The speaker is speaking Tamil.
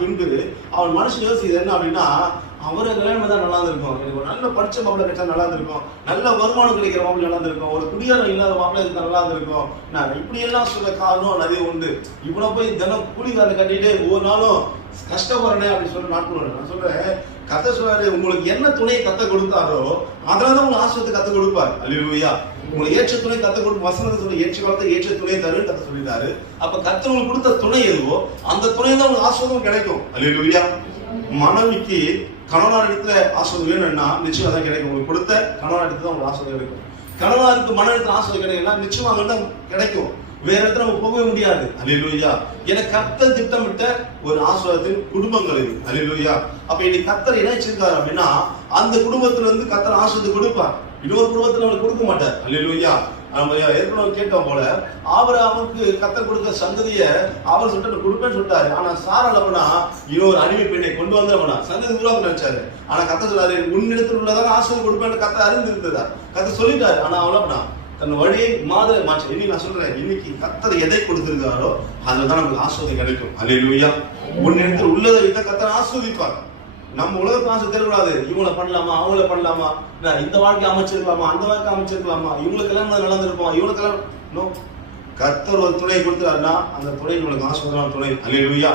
பின்பு அவன் மனுஷன் யோசிக்குது என்ன அப்படின்னா, அவரை கல்யாணம் தான் நல்லா இருந்திருக்கும், எனக்கு ஒரு நல்ல படிச்ச மாப்பிள்ளை கிடைச்சா நல்லா இருந்திருக்கும், நல்ல வருமானம் கிடைக்கிற மாப்பிள்ளை நல்லா இருந்திருக்கும், ஒரு குடியாரம் இல்லாத மாப்பிள்ளை இருந்தா நல்லா இருந்திருக்கும். நான் இப்படி எல்லாம் சொல்ல காரணம் நிறைய உண்டு. இவ்வளவு போய் தினம் கூலிக்காரனை கட்டிட்டு ஒவ்வொரு நாளும் கஷ்டப்படுறேனே அப்படின்னு சொல்ல நாட்கள். நான் சொல்றேன், கர்த்தர் சொல்றாரு, உங்களுக்கு என்ன துணையை கத்த கொடுத்தாரோ அதனாலதான் உங்களுக்கு ஆசீர்வாதத்தை கத்து கொடுப்பார். அல்லேலூயா. உங்களுக்கு ஏற்ற துணை கத்த கொடுக்கும். வசனத்தை சொல்லி ஏற்ற காலத்தை ஏற்ற துணை தரு கத்த சொல்லிட்டாரு. அப்ப கர்த்தர் உங்களுக்கு கொடுத்த துணை எதுவோ அந்த துணை தான் உங்களுக்கு ஆசீர்வாதம் கிடைக்கும். அல்லேலூயா. மனைவிக்கு கணவனார் இடத்துல ஆசீர்வாதம் வேணும்னா நிச்சயம் அதான் கிடைக்கும். உங்களுக்கு கொடுத்த கணவனார் இடத்துல தான் உங்களுக்கு ஆசீர்வாதம் கிடைக்கும். கணவனாருக்கு மன இடத்துல ஆசீர்வாதம் கிடைக்கும்னா நிச்சயம் அங்க தான் கிடைக்கும். வேற இடத்துல நம்ம போகவே முடியாது. அல்லேலூயா. எனக்கு கர்த்தர் திட்டமிட்ட ஒரு ஆசீர்வாதத்தின் குடும்பங்கள் இது. அல்லேலூயா. அப்ப இன்னைக்கு கர்த்தர் என்ன வச்சிருக்காரு அப்படின்னா, அந்த குடும்பத்துல இருந்து கர்த்தர் ஆசீர்வாதம் கொடுப்பார், இன்னொரு குடும்பத்துல நம்மளுக்கு கொடுக்க மாட்டார். அல்லேலூயா. நம்ம ஏற்கனவே கேட்டோம் போல, அவருக்கு கர்த்தர் கொடுத்த சந்ததிய அவர் சொல்லிட்டு கொடுப்பேன்னு சொல்லிட்டாரு. ஆனா சாரால் அப்படின்னா இன்னொரு அடிமை பெண்ணை கொண்டு வந்து அப்படின்னா சந்ததி உருவாக்க நினைச்சாரு. ஆனா கர்த்தர் சொல்றாரு, உன்னிடத்தில் உள்ளதான ஆசீர்வாதம் கொடுப்பேன்னு கர்த்தர் அறிந்து இருந்ததா கர்த்தர் சொல்லிட்டாரு. ஆனா அவள அப்படின்னா தன் வழியை மாதிரி மாற்ற. இன்னைக்கு நான் சொல்றேன், இன்னைக்கு கர்த்தர் எதை கொடுத்திருக்காரோ அதுலதான் நமக்கு ஆசீர்வாதம் கிடைக்கும். அல்லேலூயா. உன்னிடத்தில் உள்ளதை வைத்த கர்த்தர் ஆசீர்வதிப்பார். நம்ம உலகத்தை ஆசை தெரியக்கூடாது, இவங்களை பண்ணலாமா அவங்கள பண்ணலாமா, இந்த வாழ்க்கை அமைச்சிருக்கலாமா அந்த வாழ்க்கை அமைச்சிருக்கலாமா, இவங்களுக்கு எல்லாம் நல்லா இருப்போம் இவங்களுக்கு எல்லாம். கர்த்தர் ஒரு துணை கொடுத்துறாருன்னா அந்த துணை உங்களுக்கு ஆசீர்வாதமான துணை. அல்லேலூயா.